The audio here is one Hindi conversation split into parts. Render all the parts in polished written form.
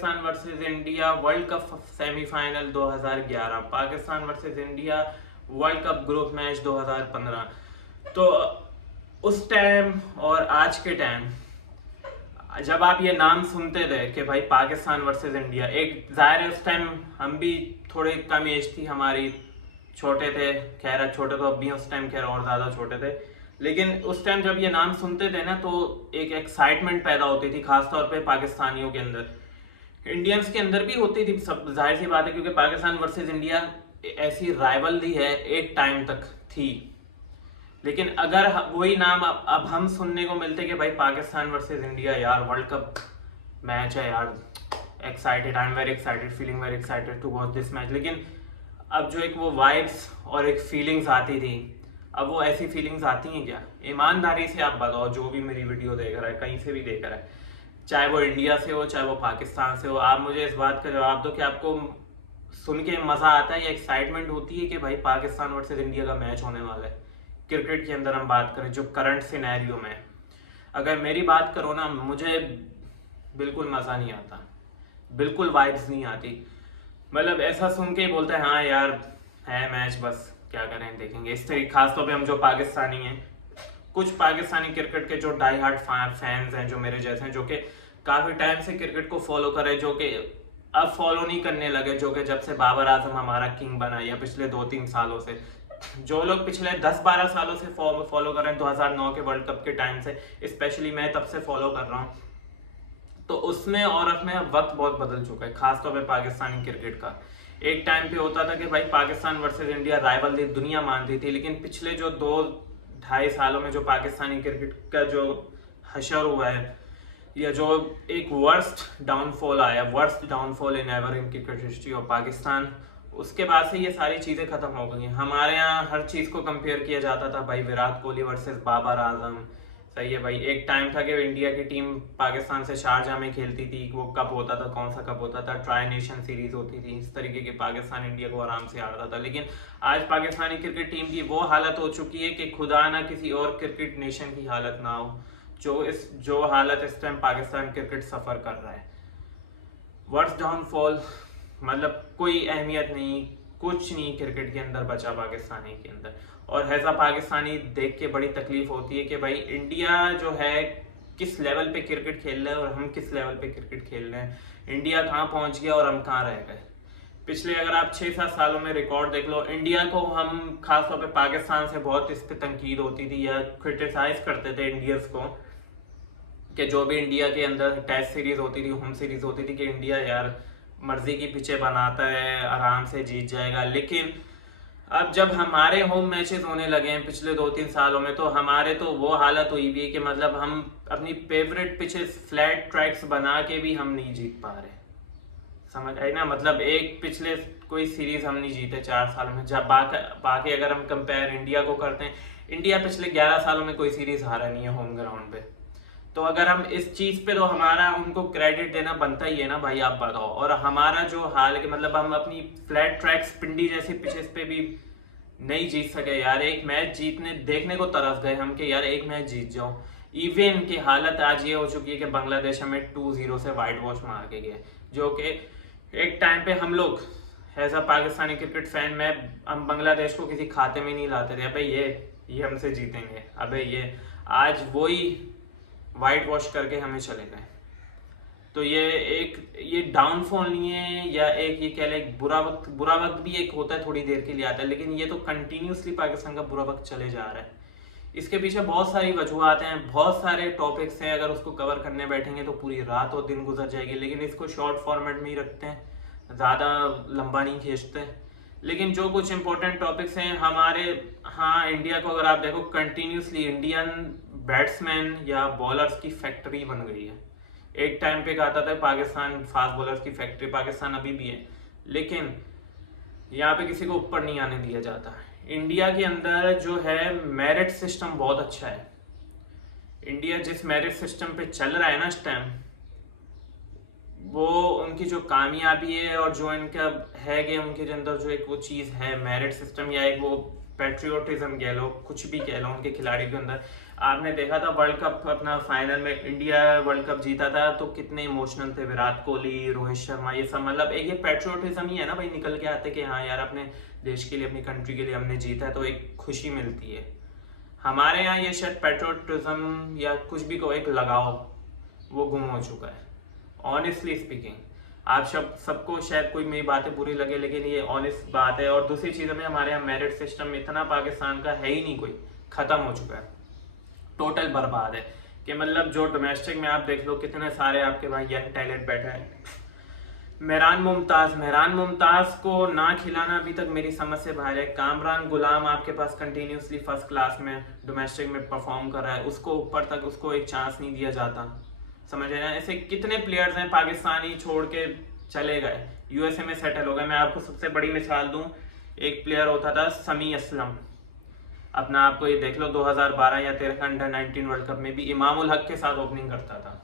Pakistan versus India world cup semifinal 2011, Pakistan versus India world cup group match 2015। तो उस टाइम और आज के टाइम जब आप ये नाम सुनते थे कि भाई पाकिस्तान वर्सेस इंडिया, एक जाहिर है उस टाइम हम भी थोड़े कम एज थी हमारी, छोटे थे, खैर छोटे तो अब भी उस टाइम खैर और ज़्यादा छोटे थे, लेकिन उस टाइम जब ये नाम सुनते थे ना तो एक एक्साइटमेंट पैदा होती थी, खासतौर पे पाकिस्तानियों के अंदर, इंडियंस के अंदर भी होती थी। सब जाहिर सी बात है क्योंकि पाकिस्तान वर्सेस इंडिया ऐसी राइवलरी है, एक टाइम तक थी। लेकिन अगर वही नाम अब हम सुनने को मिलते कि भाई पाकिस्तान वर्सेस इंडिया यार वर्ल्ड कप मैच है यार, excited, I am very excited, feeling very excited to watch this match. लेकिन अब जो एक वो वाइब्स और एक फीलिंग्स आती थी, अब वो ऐसी फीलिंग्स आती हैं क्या? ईमानदारी से आप बताओ, जो भी मेरी वीडियो देख रहा है, कहीं से भी देख रहा है, चाहे वो इंडिया से हो चाहे वो पाकिस्तान से हो, आप मुझे इस बात का जवाब दो कि आपको सुन के मजा आता है या एक्साइटमेंट होती है कि भाई पाकिस्तान वर्सेस इंडिया का मैच होने वाला है? क्रिकेट के अंदर हम बात करें जो करंट सिनेरियो में, अगर मेरी बात करो ना, मुझे बिल्कुल मजा नहीं आता, बिल्कुल वाइब्स नहीं आती। मतलब ऐसा सुन के ही बोलता है हाँ यार है मैच, बस क्या करें देखेंगे, इस तरीके। खासतौर पे हम जो पाकिस्तानी हैं, कुछ पाकिस्तानी क्रिकेट के जो डाई हार्ट फैंस हैं जो मेरे जैसे हैं, जो कि काफी टाइम से क्रिकेट को फॉलो करे, जो कि अब फॉलो नहीं करने लगे, जो कि जब से बाबर आजम हमारा किंग बना या पिछले 2-3 सालों से, जो लोग पिछले 10-12 सालों से फॉलो कर रहे हैं 2009 के वर्ल्ड कप के टाइम से, स्पेशली मैं तब से फॉलो कर रहा हूँ, तो उसमें और अब में वक्त बहुत बदल चुका है। खासतौर पे पाकिस्तानी क्रिकेट का एक टाइम पे होता था कि भाई पाकिस्तान वर्सेस इंडिया राइवल दुनिया मानती थी, लेकिन पिछले जो 2-2.5 सालों में जो पाकिस्तानी क्रिकेट का जो हशर हुआ है, या जो एक worst downfall in ever in cricket history of Pakistan, उसके बाद से ये सारी चीज़ें खत्म हो गई हैं। हमारे यहाँ हर चीज़ को कंपेयर किया जाता था, भाई विराट कोहली वर्सेस बाबर आजम, सही है भाई। एक टाइम था कि इंडिया की टीम पाकिस्तान से शारजाह में खेलती थी, वो कप होता था, कौन सा कप होता था, ट्राई नेशन सीरीज होती थी, इस तरीके के पाकिस्तान इंडिया को आराम से हारता था। लेकिन आज पाकिस्तानी क्रिकेट टीम की वो हालत हो चुकी है कि खुदा ना किसी और क्रिकेट नेशन की हालत ना हो, जो हालत इस टाइम पाकिस्तान क्रिकेट सफर कर रहा है। वर्स्ट डाउनफॉल, मतलब कोई अहमियत नहीं, कुछ नहीं क्रिकेट के अंदर बचा पाकिस्तानी के अंदर। और ऐसा पाकिस्तानी देख के बड़ी तकलीफ होती है कि भाई इंडिया जो है किस लेवल पे क्रिकेट खेल रहे हैं और हम किस लेवल पे क्रिकेट खेल रहे हैं। इंडिया कहाँ पहुंच गया और हम कहाँ रह गए। पिछले अगर आप 6-7 सालों में रिकॉर्ड देख लो, इंडिया को हम खासतौर पे पाकिस्तान से बहुत इस पे तनकीद होती थी या क्रिटिसाइज करते थे इंडियंस को, कि जो भी इंडिया के अंदर टेस्ट सीरीज होती थी, होम सीरीज होती थी, कि इंडिया यार मर्जी की पिचे बनाता है, आराम से जीत जाएगा। लेकिन अब जब हमारे होम मैचेस होने लगे हैं पिछले 2-3 सालों में, तो हमारे तो वो हालत हुई भी है कि मतलब हम अपनी फेवरेट पिचेस फ्लैट ट्रैक्स बना के भी हम नहीं जीत पा रहे। समझ आई ना? मतलब एक पिछले कोई सीरीज हम नहीं जीते 4 साल में। जब बाकी अगर हम कंपेयर इंडिया को करते हैं, इंडिया पिछले 11 सालों में कोई सीरीज हारा नहीं है होम ग्राउंड पे। तो अगर हम इस चीज पे, तो हमारा उनको क्रेडिट देना बनता ही है ना भाई, आप बताओ। और हमारा जो हाल है कि मतलब हम अपनी फ्लैट ट्रैक्स पिंडी जैसी पिचेस पे भी नहीं जीत सके यार। एक मैच जीतने देखने को तरस गए हम कि यार एक मैच जीत जाओ। इवन की हालत आज ये हो चुकी है कि बांग्लादेश हमें 2-0 से वाइट वॉश मार के गए, जो कि एक टाइम पे हम लोग as a Pakistani cricket fan में हम बांग्लादेश को किसी खाते में नहीं लाते थे, अबे ये हमसे जीतेंगे, अबे ये आज वही वाइट वॉश करके हमें चले गए। तो ये डाउनफॉल नहीं है, या एक ये कह ले बुरा वक्त भी एक होता है, थोड़ी देर के लिए आता है, लेकिन ये तो कंटिन्यूसली पाकिस्तान का बुरा वक्त चले जा रहा है। इसके पीछे बहुत सारी वजूहत हैं, बहुत सारे टॉपिक्स हैं, अगर उसको कवर करने बैठेंगे तो पूरी रात और दिन गुजर जाएगी। लेकिन इसको शॉर्ट फॉर्मेट में ही रखते हैं, ज़्यादा लंबा नहीं खींचते। लेकिन जो कुछ इंपॉर्टेंट टॉपिक्स हैं हमारे, हाँ इंडिया को अगर आप देखो, कंटिन्यूसली इंडियन बैट्समैन या बॉलर्स की फैक्ट्री बन गई है। एक टाइम पे कहता था पाकिस्तान फास्ट बॉलर्स की फैक्ट्री, पाकिस्तान अभी भी है, लेकिन यहाँ पे किसी को ऊपर नहीं आने दिया जाता। इंडिया के अंदर जो है मेरिट सिस्टम बहुत अच्छा है। इंडिया जिस मेरिट सिस्टम पे चल रहा है ना इस टाइम, वो उनकी जो कामयाबी है और जो इनका है कि उनके अंदर जो एक वो चीज़ है मेरिट सिस्टम, या एक वो पैट्रियोटिज्म कह लो, कुछ भी कह लो, उनके खिलाड़ी के अंदर आपने देखा था वर्ल्ड कप अपना फाइनल में इंडिया वर्ल्ड कप जीता था तो कितने इमोशनल थे विराट कोहली, रोहित शर्मा, ये सब। मतलब एक ये पेट्रियोटिज्म ही है ना भाई, निकल के आते कि हाँ यार अपने देश के लिए, अपनी कंट्री के लिए हमने जीता है, तो एक खुशी मिलती है। हमारे यहाँ ये शायद पेट्रियोटिज्म या कुछ भी को एक लगाव वो गुम हो चुका है। ऑनेस्टली स्पीकिंग, आप सबको शायद कोई मेरी बातें बुरी लगे, लेकिन ये ऑनेस्ट बात है। और दूसरी चीज़ में हमारे यहाँ मेरिट सिस्टम इतना पाकिस्तान का है ही नहीं, कोई ख़त्म हो चुका है, टोटल बर्बाद है। कि मतलब जो डोमेस्टिक में आप देख लो कितने सारे आपके वहाँ यंग टैलेंट बैठा है। मेहरान मुमताज़ को ना खिलाना अभी तक मेरी समझ से बाहर है। कामरान गुलाम आपके पास कंटिन्यूसली फर्स्ट क्लास में डोमेस्टिक में परफॉर्म कर रहा है, उसको ऊपर तक उसको एक चांस नहीं दिया जाता, समझ रहे ना। ऐसे कितने प्लेयर्स हैं पाकिस्तानी छोड़ के चले गए, यूएसए में सेटल हो गए। मैं आपको सबसे बड़ी मिसाल दूं, एक प्लेयर होता था समी असलम, अपना आपको ये देख लो 2012 या 13 का अंडर 19 वर्ल्ड कप में भी इमाम उल हक के साथ ओपनिंग करता था।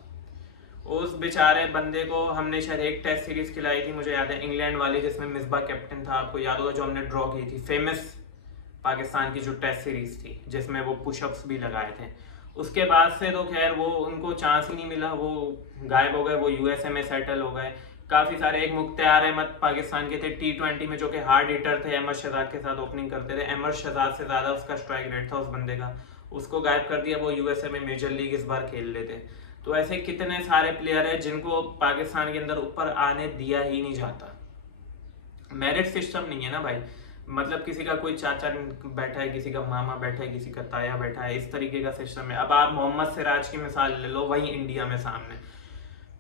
उस बेचारे बंदे को हमने शायद एक टेस्ट सीरीज खिलाई थी, मुझे याद है, इंग्लैंड वाली, जिसमें मिसबा कैप्टन था, आपको याद होगा, जो हमने ड्रॉ की थी, फेमस पाकिस्तान की जो टेस्ट सीरीज थी जिसमें वो पुशअप्स भी लगाए थे। उसके बाद से तो खैर वो उनको चांस ही नहीं मिला, वो गायब हो गए, वो यूएसए में सेटल हो गए। काफ़ी सारे, एक मुख्तार अहमद पाकिस्तान के थे T20 में, जो कि हार्ड हिटर थे, अहमद शहजाद के साथ ओपनिंग करते थे। अहमद शहजाद से ज़्यादा उसका स्ट्राइक रेट था उस बंदे का, उसको गायब कर दिया, वो यूएसए में मेजर लीग इस बार खेल लेते। तो ऐसे कितने सारे प्लेयर हैं जिनको पाकिस्तान के अंदर ऊपर आने दिया ही नहीं जाता। मेरिट सिस्टम नहीं है ना भाई, मतलब किसी का कोई चाचा बैठा है, किसी का मामा बैठा है, किसी का ताया बैठा है, इस तरीके का सिस्टम है। अब आप मोहम्मद सिराज की मिसाल ले लो, वही इंडिया में सामने।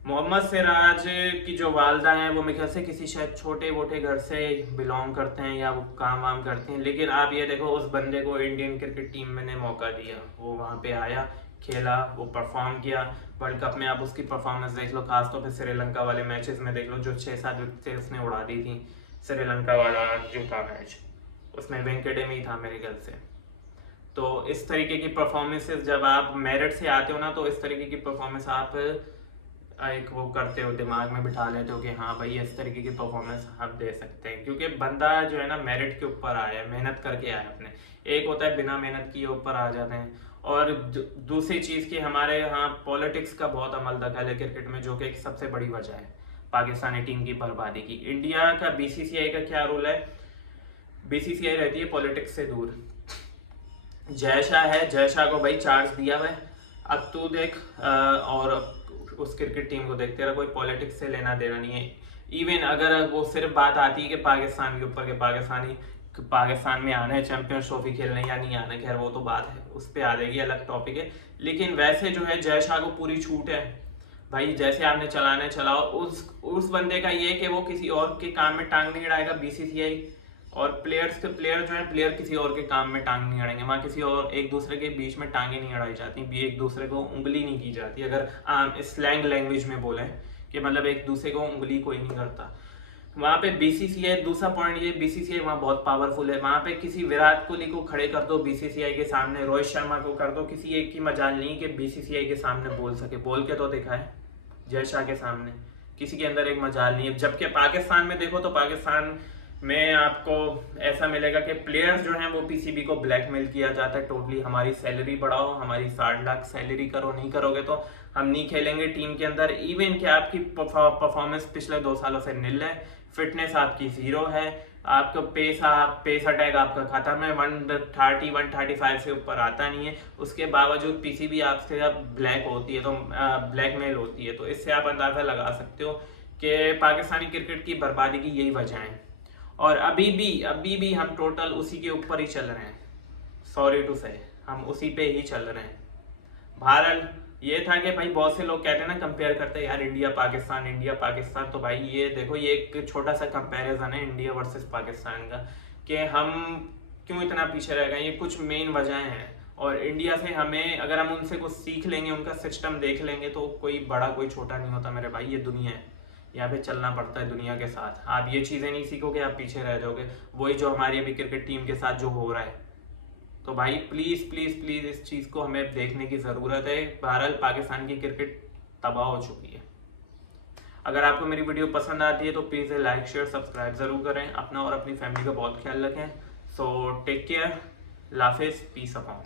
मोहम्मद सिराज की जो वालदा हैं वो मेरे ख्याल से किसी शायद छोटे मोटे घर से बिलोंग करते हैं या वो काम वाम करते हैं, लेकिन आप ये देखो उस बंदे को इंडियन क्रिकेट टीम में ने मौका दिया, वो वहाँ पे आया, खेला, वो परफॉर्म किया। वर्ल्ड कप में आप उसकी परफॉर्मेंस देख लो, खासतौर पे श्रीलंका वाले मैचेस में देख लो, जो 6-7 विकेटें उसने उड़ा दी थी। श्रीलंका वाला जो था मैच, उसमें वेंकटेम ही था मेरे ख्याल से। तो इस तरीके की परफॉर्मेंसेस जब आप मेरिट से आते हो ना, तो इस तरीके की परफॉर्मेंस आप एक वो करते हो, दिमाग में बिठा लेते हो कि हाँ भाई इस तरीके की परफॉर्मेंस आप दे सकते हैं, क्योंकि बंदा जो है ना मेरिट के ऊपर आया है, मेहनत करके आया अपने। एक होता है बिना मेहनत किए ऊपर आ जाते हैं, और दूसरी चीज़ की हमारे यहाँ पॉलिटिक्स का बहुत अमल दखल है क्रिकेट में, जो कि एक सबसे बड़ी वजह है पाकिस्तानी टीम की बर्बादी की। इंडिया का बीसीसीआई का क्या रूल है, बीसीसीआई रहती है पॉलिटिक्स से दूर। जय शाह है, जय शाह को भाई चार्ज दिया हुआ है, अब तू देख और उस क्रिकेट टीम को देख, तेरा कोई पॉलिटिक्स से लेना देना नहीं है। इवन अगर वो सिर्फ बात आती है कि पाकिस्तान के ऊपर के पाकिस्तान में आना है चैंपियंस ट्रॉफी खेलने या नहीं आना, खैर वो तो बात है, उस पर आ जाएगी, अलग टॉपिक है। लेकिन वैसे जो है जय शाह को पूरी छूट है भाई, जैसे आपने चलाना है चलाओ। उस बंदे का ये कि वो किसी और के काम में टांग नहीं अड़ाएगा बीसीसीआई, और प्लेयर जो है प्लेयर किसी और के काम में टांग नहीं अड़ेंगे। वहाँ किसी और एक दूसरे के बीच में टांगे नहीं अड़ाई जाती, एक दूसरे को उंगली नहीं की जाती। अगर आम स्लैंग लैंग्वेज में बोले कि मतलब एक दूसरे को उंगली कोई नहीं करता वहाँ पे बीसीसीआई। दूसरा पॉइंट ये, बीसीसीआई वहाँ बहुत पावरफुल है। वहाँ पे किसी विराट कोहली को खड़े कर दो बीसीसीआई के सामने, रोहित शर्मा को कर दो, किसी एक की मजाल नहीं कि बीसीसीआई के सामने बोल सके। बोल के तो दिखाए जय शाह के सामने, किसी के अंदर एक मजाल नहीं है। जबकि पाकिस्तान में देखो तो पाकिस्तान में आपको ऐसा मिलेगा कि प्लेयर्स जो हैं वो पीसीबी को ब्लैकमेल किया जाता है टोटली, हमारी सैलरी बढ़ाओ, हमारी 60 लाख सैलरी करो, नहीं करोगे तो हम नहीं खेलेंगे टीम के अंदर। इवन कि आपकी परफॉर्मेंस पिछले 2 सालों से निल है, फिटनेस आपकी 0 है, आपका पेस अटैक आपका खत्म है, 130-135 से ऊपर आता नहीं है। उसके बावजूद पीसीबी आपसे अब ब्लैकमेल होती है। तो इससे आप अंदाजा लगा सकते हो कि पाकिस्तानी क्रिकेट की बर्बादी की यही वजह है। और अभी भी हम टोटल उसी के ऊपर ही चल रहे हैं, सॉरी टू से, हम उसी पे ही चल रहे हैं। बहरहाल ये था कि भाई बहुत से लोग कहते हैं ना, कंपेयर करते हैं यार इंडिया पाकिस्तान, तो भाई ये देखो, ये एक छोटा सा कंपैरिजन है इंडिया वर्सेस पाकिस्तान का, कि हम क्यों इतना पीछे रह गए। ये कुछ मेन वजहें हैं, और इंडिया से हमें, अगर हम उनसे कुछ सीख लेंगे, उनका सिस्टम देख लेंगे, तो कोई बड़ा कोई छोटा नहीं होता मेरे भाई। ये दुनिया है, यहाँ पे चलना पड़ता है दुनिया के साथ। आप ये चीज़ें नहीं सीखोगे आप पीछे रह जाओगे, वही जो हमारी अभी क्रिकेट टीम के साथ जो हो रहा है। तो भाई प्लीज़ प्लीज़ प्लीज़ इस चीज़ को हमें देखने की ज़रूरत है। बहरहाल पाकिस्तान की क्रिकेट तबाह हो चुकी है। अगर आपको मेरी वीडियो पसंद आती है तो प्लीज़ लाइक शेयर सब्सक्राइब ज़रूर करें। अपना और अपनी फैमिली का बहुत ख्याल रखें। सो टेक केयर, अल्लाह हाफिज़, पीस अपॉन।